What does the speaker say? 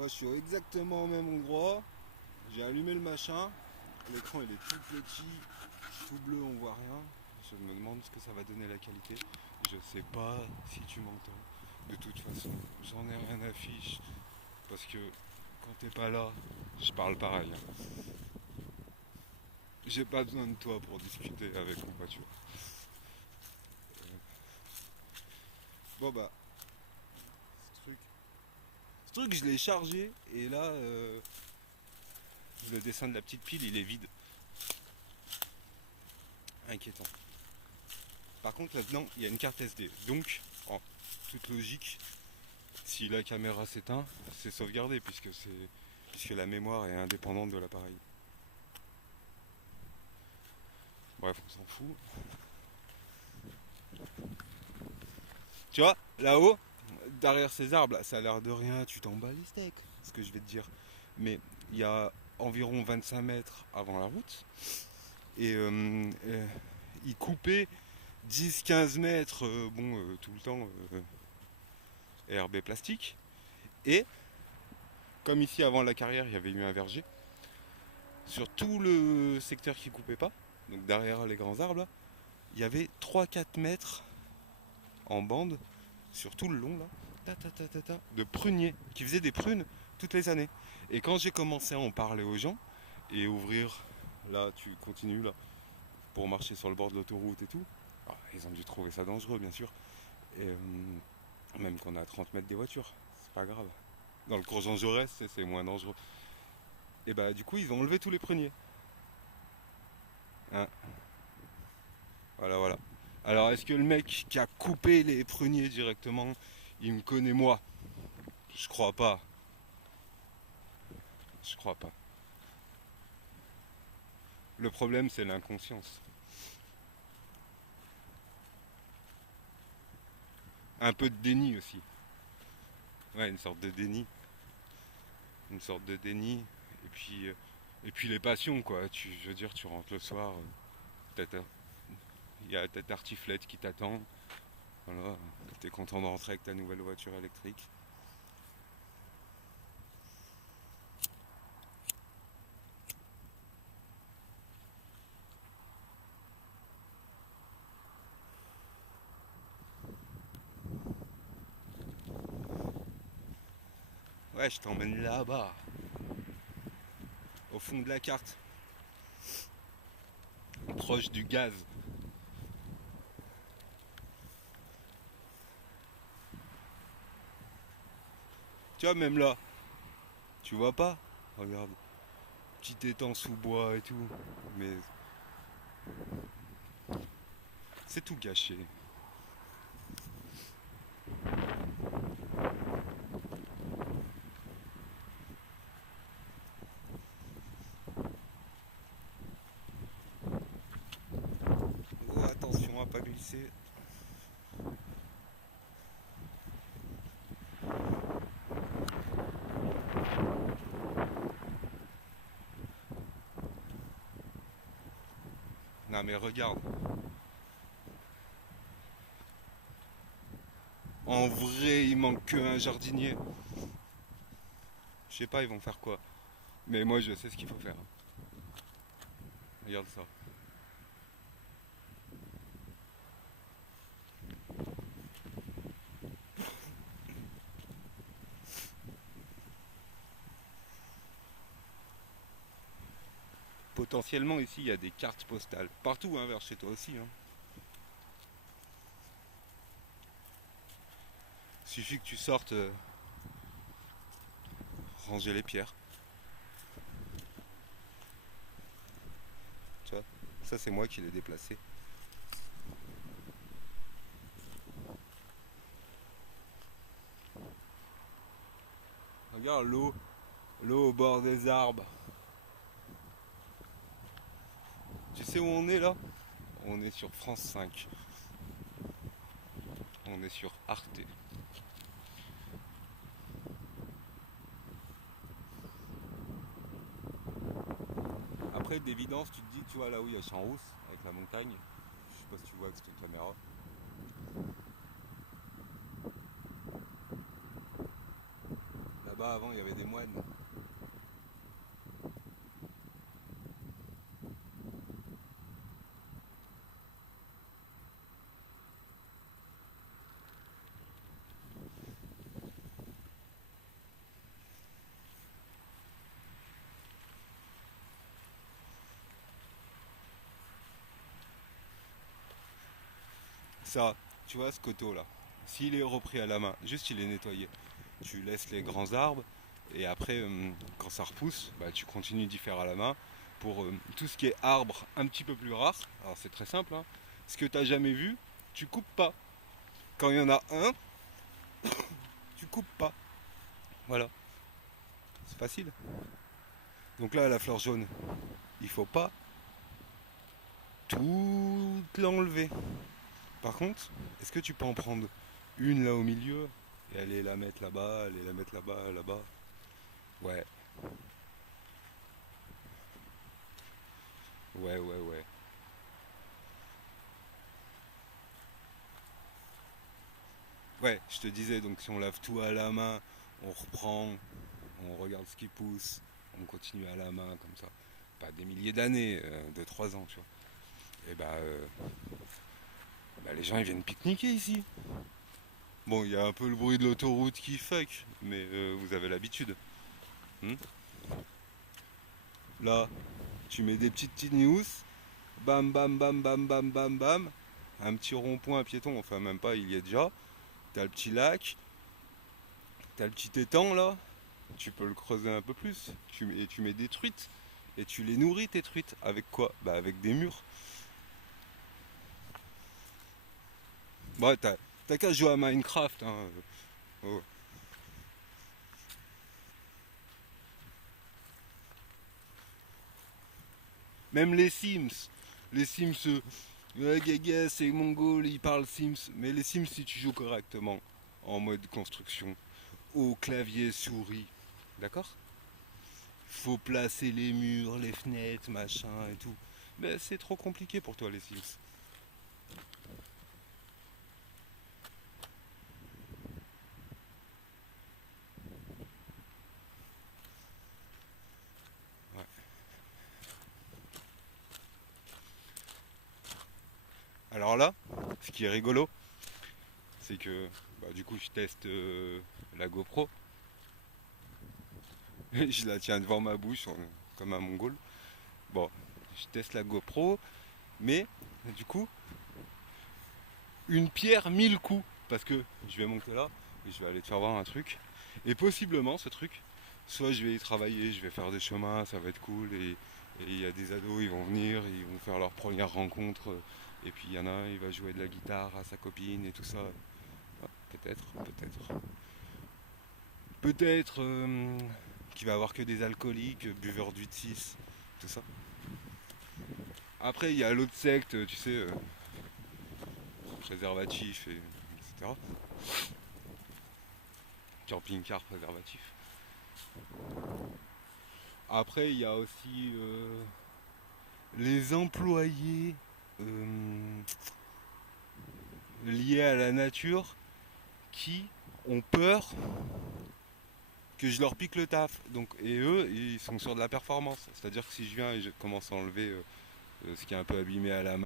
Moi je suis exactement au même endroit. J'ai allumé le machin. L'écran il est tout petit, tout bleu, on voit rien. Je me demande ce que ça va donner la qualité. Je sais pas si tu m'entends. De toute façon, j'en ai rien à fiche. Parce que quand t'es pas là, je parle pareil, hein. J'ai pas besoin de toi pour discuter avec ma voiture. Bon bah, ce truc, ce truc je l'ai chargé et là, le dessin de la petite pile il est vide. Inquiétant. Par contre là-dedans il y a une carte SD. Donc, en toute logique, si la caméra s'éteint, c'est sauvegardé puisque la mémoire est indépendante de l'appareil. Bref, on s'en fout. Tu vois, là-haut, derrière ces arbres, là, ça a l'air de rien, tu t'en bats les steaks, ce que je vais te dire. Mais il y a environ 25 mètres avant la route, et il coupait 10-15 mètres, tout le temps, herbe plastique. Et comme ici avant la carrière, il y avait eu un verger, sur tout le secteur qui coupait pas, donc derrière les grands arbres, là, il y avait 3-4 mètres en bande sur tout le long là, de pruniers qui faisaient des prunes toutes les années. Et quand j'ai commencé à en parler aux gens et ouvrir, là tu continues là, pour marcher sur le bord de l'autoroute et tout, ils ont dû trouver ça dangereux bien sûr. Et même qu'on est à 30 mètres des voitures, c'est pas grave. Dans le cours Jean Jaurès, c'est moins dangereux. Et bah du coup ils ont enlevé tous les pruniers. Hein, voilà voilà. Alors est-ce que le mec qui a coupé les pruniers directement, il me connaît moi? Je crois pas. Je crois pas. Le problème, c'est l'inconscience. Un peu de déni aussi. Ouais, une sorte de déni. Une sorte de déni. Et puis les passions, quoi. Je veux dire, tu rentres le soir, il y a ta tartiflette qui t'attend. Voilà, t'es content de rentrer avec ta nouvelle voiture électrique. Ouais, je t'emmène là-bas, au fond de la carte, proche du gaz. Tu vois, même là, tu vois pas? Regarde, petit étang sous bois et tout. Mais c'est tout gâché. Oh, attention à pas glisser. Non mais regarde, en vrai il manque que un jardinier. Je sais pas ils vont faire quoi. Mais moi je sais ce qu'il faut faire. Regarde ça. Potentiellement ici il y a des cartes postales. Partout hein, vers chez toi aussi. Hein. Suffit que tu sortes ranger les pierres. Tu vois. Ça c'est moi qui l'ai déplacé. Regarde l'eau. L'eau au bord des arbres. Tu sais où on est là? On est sur France 5. On est sur Arte. Après d'évidence tu te dis tu vois là où il y a Champs-Rousse avec la montagne. Je sais pas si tu vois avec cette caméra. Là-bas Là-bas, avant, il y avait des moines. Ça, tu vois, ce coteau-là, s'il est repris à la main, juste il est nettoyé, tu laisses les grands arbres, et après, quand ça repousse, bah, tu continues d'y faire à la main. Pour tout ce qui est arbre un petit peu plus rare, alors c'est très simple, hein. Ce que tu n'as jamais vu, tu coupes pas. Quand il y en a un, tu coupes pas. Voilà, c'est facile. Donc là, la fleur jaune, il faut pas tout l'enlever. Par contre, est-ce que tu peux en prendre une là au milieu et aller la mettre là-bas, aller la mettre là-bas, là-bas? Ouais, ouais, ouais, ouais. Ouais, je te disais, donc si on lave tout à la main, on reprend, on regarde ce qui pousse, on continue à la main comme ça. Pas des milliers d'années, de 3 ans, tu vois. Et bah, les gens ils viennent pique-niquer ici. Bon, il y a un peu le bruit de l'autoroute qui fuck, mais vous avez l'habitude. Hmm. Là, tu mets des petites tiny house, bam bam bam bam bam bam bam, un petit rond-point piéton, enfin même pas, il y est déjà. T'as le petit lac, t'as le petit étang là, tu peux le creuser un peu plus, et tu mets des truites, et tu les nourris tes truites. Avec quoi? Bah avec des murs. Bah t'as qu'à jouer à Minecraft, hein. Oh. Même les Sims. Les Sims, ouais, gaga, c'est mongol, ils parlent Sims. Mais les Sims, si tu joues correctement, en mode construction, au clavier souris, d'accord? Faut placer les murs, les fenêtres, machin et tout. Mais c'est trop compliqué pour toi, les Sims. Ouais. Alors là, ce qui est rigolo, c'est que bah, du coup, je teste la GoPro. Je la tiens devant ma bouche, comme un mongol. Bon, je teste la GoPro, mais du coup, une pierre, 1000 coups. Parce que je vais monter là et je vais aller te faire voir un truc. Et possiblement, ce truc, soit je vais y travailler, je vais faire des chemins, ça va être cool. Et il y a des ados, ils vont venir, ils vont faire leur première rencontre. Et puis il y en a un, il va jouer de la guitare à sa copine et tout ça. Ouais, peut-être, peut-être. Peut-être qu'il va avoir que des alcooliques, buveurs d'huile 6, tout ça. Après, il y a l'autre secte, tu sais, préservatif, etc. Camping-car préservatif. Après, il y a aussi les employés euh, liés à la nature qui ont peur que je leur pique le taf. Donc, et eux, ils sont sur de la performance. C'est-à-dire que si je viens et je commence à enlever ce qui est un peu abîmé à la main,